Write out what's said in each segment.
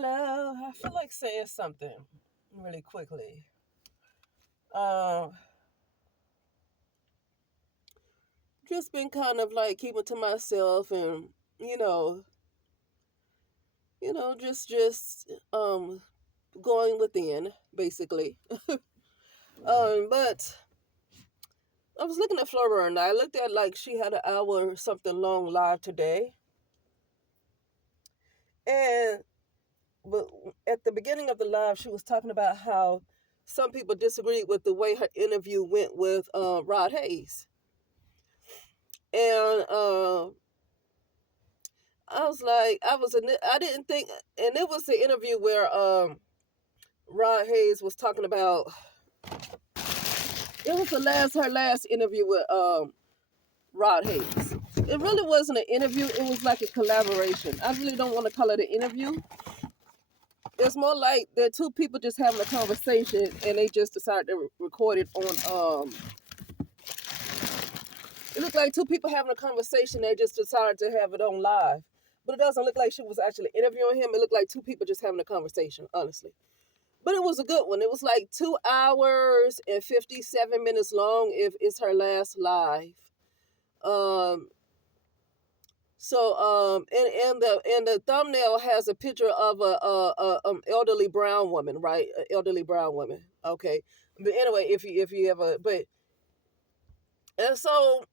Hello. I feel like saying something really quickly. Uh, just been kind of like keeping to myself and you know, just going within basically. But I was looking at Flora and I looked at like she had an hour or something long live today, and but at the beginning of the live, she was talking about how some people disagreed with the way her interview went with Rod Hayes. And I was like, I didn't think, and it was the interview where Rod Hayes was talking about. It was her last interview with Rod Hayes. It really wasn't an interview. It was like a collaboration. I really don't want to call it an interview. It's more like they're two people just having a conversation, and they just decided to record it on. It looked like two people having a conversation. They just decided to have it on live, but it doesn't look like she was actually interviewing him. It looked like two people just having a conversation, honestly. But it was a good one. It was like 2 hours and 57 minutes long. If it's her last live, um, and the thumbnail has a picture of a elderly brown woman, right? An elderly brown woman. Okay, but anyway, if you ever, but and so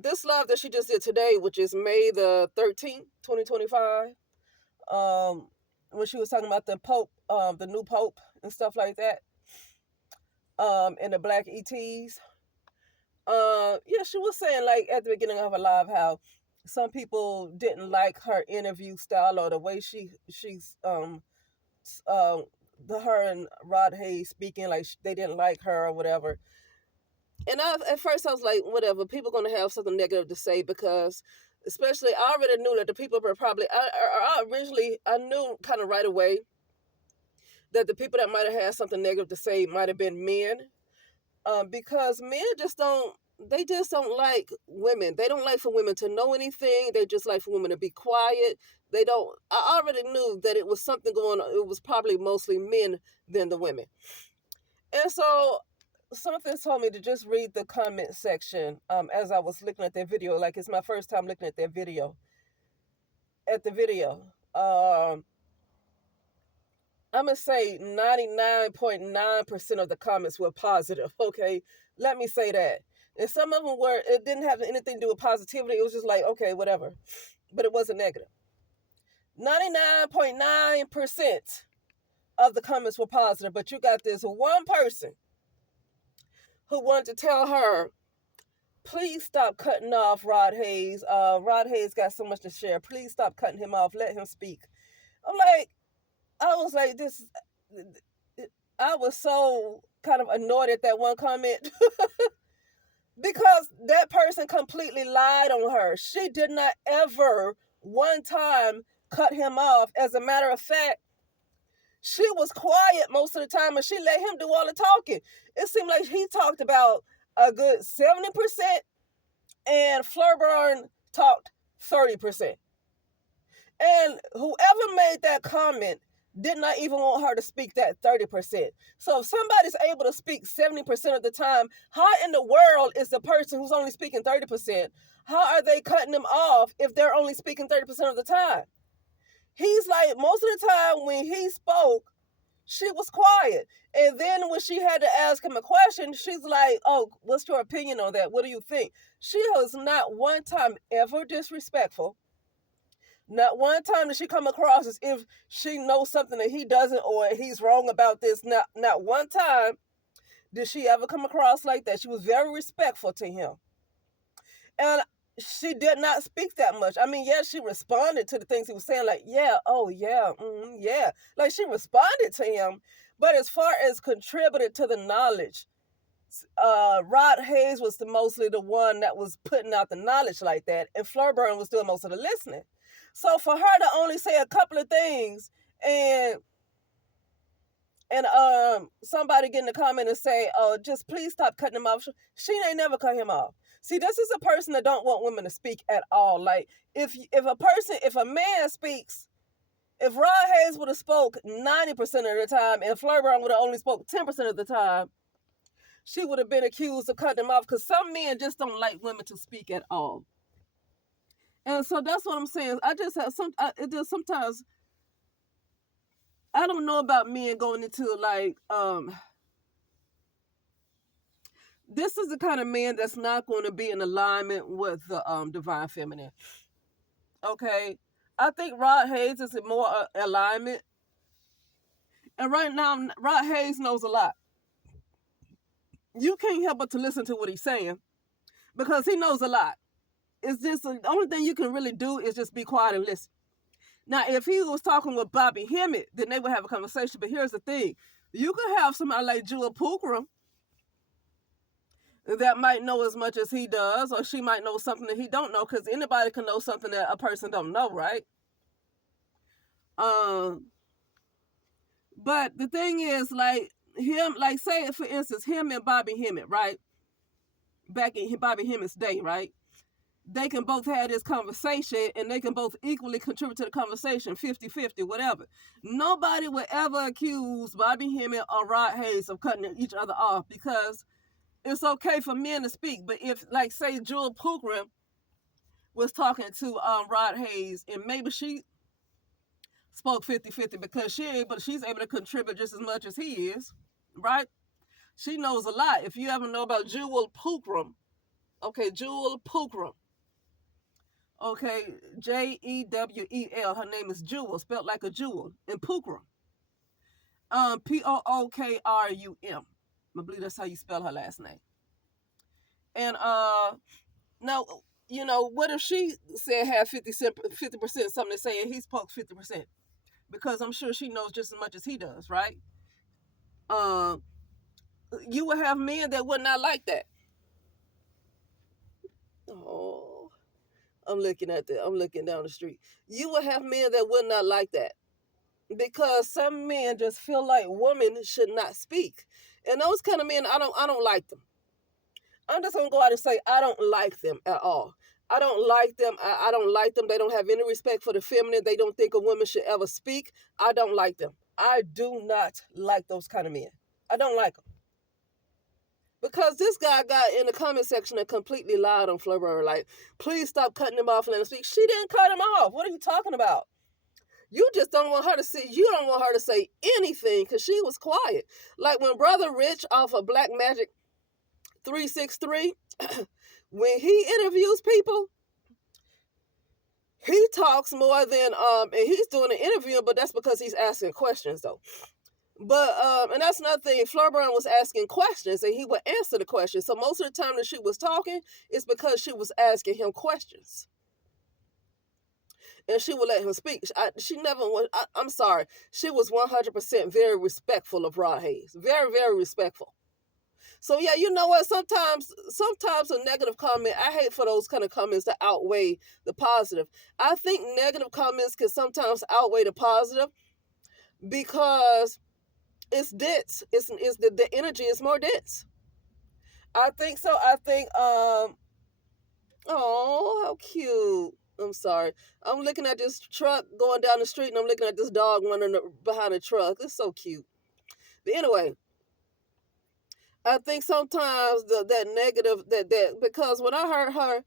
this live that she just did today, which is May the 13th, 2025, when she was talking about the Pope, the new Pope and stuff like that, and the Black ETs. Yeah, she was saying like at the beginning of her live how some people didn't like her interview style or the way she's the her and Rod Hayes speaking, like they didn't like her or whatever. And at first I was like, whatever, people gonna have something negative to say because, especially, I already knew that the people were probably. I knew kind of right away that the people that might have had something negative to say might have been men, because men just don't. They just don't like women. They don't like for women to know anything. They just like for women to be quiet. They don't. I already knew that it was something going on. It was probably mostly men than the women, and so something told me to just read the comment section as I was looking at their video. Like it's my first time looking at their video. At the video, I'm gonna say 99.9% of the comments were positive. Okay, let me say that. And some of them were. It didn't have anything to do with positivity. It was just like okay, whatever. But it wasn't negative. 99.9% of the comments were positive. But you got this one person who wanted to tell her, please stop cutting off Rod Hayes. Rod Hayes got so much to share. Please stop cutting him off. Let him speak. I'm like, I was like, this. I was so kind of annoyed at that one comment because that person completely lied on her. She did not ever one time cut him off. As a matter of fact, she was quiet most of the time and she let him do all the talking. It seemed like he talked about a good 70% and Flurburn talked 30%. And whoever made that comment did not even want her to speak that 30%. So if somebody's able to speak 70% of the time, how in the world is the person who's only speaking 30%? How are they cutting them off if they're only speaking 30% of the time? He's like, most of the time when he spoke, she was quiet. And then when she had to ask him a question, she's like, oh, what's your opinion on that? What do you think? She was not one time ever disrespectful. Not one time did she come across as if she knows something that he doesn't or he's wrong about this. Not one time did she ever come across like that. She was very respectful to him. And she did not speak that much. I mean, yeah, she responded to the things he was saying, like, yeah, oh, yeah, yeah. Like, she responded to him. But as far as contributed to the knowledge, Rod Hayes was mostly the one that was putting out the knowledge like that, and Flurburn was doing most of the listening. So for her to only say a couple of things and somebody get in the comment and say, oh, just please stop cutting him off. She ain't never cut him off. See, this is a person that don't want women to speak at all. Like if a man speaks If Rod Hayes would have spoke 90% of the time and Fleur Brown would have only spoke 10% of the time, she would have been accused of cutting him off, because some men just don't like women to speak at all. And so that's what I'm saying. I just have it just sometimes, I don't know about men going into like, this is the kind of man that's not going to be in alignment with the divine feminine. Okay, I think Rod Hayes is in more alignment, and right now Rod Hayes knows a lot. You can't help but to listen to what he's saying, because he knows a lot. It's just the only thing you can really do is just be quiet and listen. Now, if he was talking with Bobby Hemmett, then they would have a conversation. But here's the thing: you could have somebody like Jewel Pookrum that might know as much as he does, or she might know something that he don't know, because anybody can know something that a person don't know, right? But the thing is, like him, like say for instance, him and Bobby Hemmett, right? Back in Bobby Hemmett's day, right? They can both have this conversation and they can both equally contribute to the conversation, 50-50, whatever. Nobody would ever accuse Bobby Hemmett or Rod Hayes of cutting each other off, because it's okay for men to speak. But if, like, say, Jewel Pookrum was talking to Rod Hayes, and maybe she spoke 50-50 because she's able to contribute just as much as he is, right? She knows a lot. If you ever know about Jewel Pookrum, okay, Jewel Pookrum, okay, Jewel. Her name is Jewel, spelled like a jewel, and Pookrum, Pookrum. I believe that's how you spell her last name. And now, what if she said have 50% something to say, and he spoke 50%? Because I'm sure she knows just as much as he does, right? You would have men that would not like that. Oh, I'm looking down the street. You would have men that would not like that, because some men just feel like women should not speak, and those kind of men, I don't like them. I'm just gonna go out and say I don't like them at all. I don't like them. I don't like them. They don't have any respect for the feminine. They don't think a woman should ever speak. I don't like them. I do not like those kind of men. I don't like them. Because this guy got in the comment section and completely lied on Fleur, like, please stop cutting him off and let him speak. She didn't cut him off. What are you talking about? You just don't want her to say. You don't want her to say anything because she was quiet. Like when Brother Rich off of Black Magic 363, when he interviews people, he talks more than and he's doing an interview, but that's because he's asking questions though. But and that's another thing. Fleur Brown was asking questions, and he would answer the questions. So most of the time that she was talking, it's because she was asking him questions, and she would let him speak. She never was. I'm sorry. She was 100% very respectful of Rod Hayes. Very, very respectful. So yeah, you know what? Sometimes a negative comment, I hate for those kind of comments to outweigh the positive. I think negative comments can sometimes outweigh the positive, because it's dense. It's the energy is more dense. I think so. I think oh, how cute. I'm sorry. I'm looking at this truck going down the street, and I'm looking at this dog running behind the truck. It's so cute. But anyway, I think sometimes that negative that because when I heard her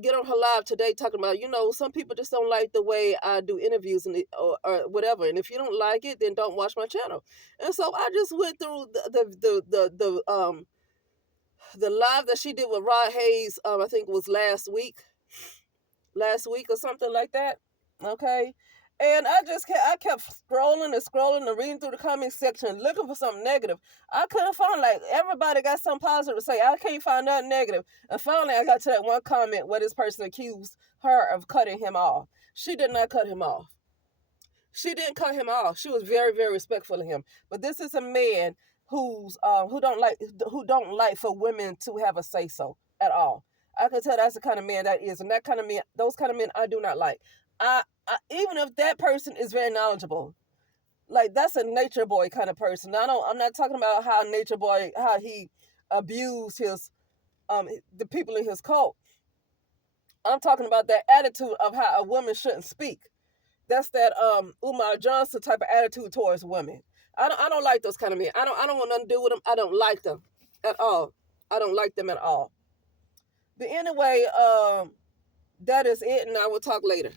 get on her live today talking about, some people just don't like the way I do interviews or whatever, and if you don't like it, then don't watch my channel. And so I just went through the live that she did with Rod Hayes. I think it was last week or something like that. Okay. And I kept scrolling and reading through the comment section, looking for something negative. I couldn't find, like, everybody got something positive to say. I can't find nothing negative. And finally, I got to that one comment where this person accused her of cutting him off. She did not cut him off. She didn't cut him off. She was very, very respectful of him. But this is a man who don't like for women to have a say so at all. I can tell that's the kind of man that is, and those kind of men I do not like. Even if that person is very knowledgeable, like, that's a nature boy kind of person. I'm not talking about how nature boy, how he abused his the people in his cult. I'm talking about that attitude of how a woman shouldn't speak. That's that Umar Johnson type of attitude towards women. I don't like those kind of men. I don't want nothing to do with them. I don't like them at all. I don't like them at all. But anyway, that is it, and I will talk later.